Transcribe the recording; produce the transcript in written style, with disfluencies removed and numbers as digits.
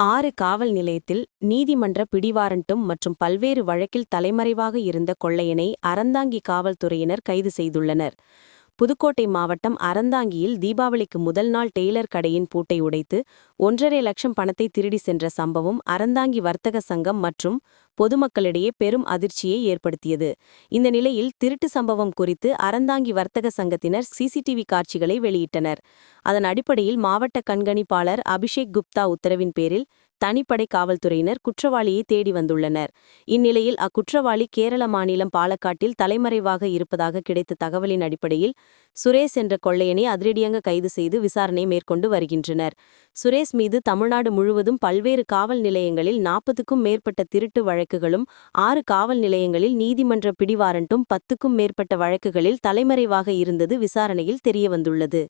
6 காவல் நிலையத்தில் நீதிமன்ற பிடிவாரண்ட்டும் மற்றும் பல்வேறு வழக்கில் தலைமறைவாக இருந்த கொள்ளையனை அறந்தாங்கி காவல்துறையினர் கைது செய்துள்ளனர். புதுக்கோட்டை மாவட்டம் அறந்தாங்கியில் தீபாவளிக்கு முதல் நாள் டெய்லர் கடையின் பூட்டை உடைத்து 1,50,000 பணத்தை திருடி சென்ற சம்பவம் அறந்தாங்கி வர்த்தக சங்கம் மற்றும் பொதுமக்களிடையே பெரும் அதிர்ச்சியை ஏற்படுத்தியது. இந்த நிலையில் திருட்டு சம்பவம் குறித்து அறந்தாங்கி வர்த்தக சங்கத்தினர் சிசிடிவி காட்சிகளை வெளியிட்டனர். அதன் அடிப்படையில் மாவட்ட கண்காணிப்பாளர் அபிஷேக் குப்தா உத்தரவின் பேரில் தனிப்படை காவல்துறையினர் குற்றவாளியை தேடி வந்துள்ளனர். இந்நிலையில் அக்குற்றவாளி கேரள மாநிலம் பாலக்காட்டில் தலைமறைவாக இருப்பதாக கிடைத்த தகவலின் அடிப்படையில் சுரேஷ் என்ற கொள்ளையனை அதிரடியாக கைது செய்து விசாரணை மேற்கொண்டு வருகின்றனர். சுரேஷ் மீது தமிழ்நாடு முழுவதும் பல்வேறு காவல் நிலையங்களில் 40க்கும் மேற்பட்ட திருட்டு வழக்குகளும் 6 காவல் நிலையங்களில் நீதிமன்ற பிடிவாரண்ட்டும் 10க்கும் மேற்பட்ட வழக்குகளில் தலைமறைவாக இருந்தது விசாரணையில் தெரியவந்துள்ளது.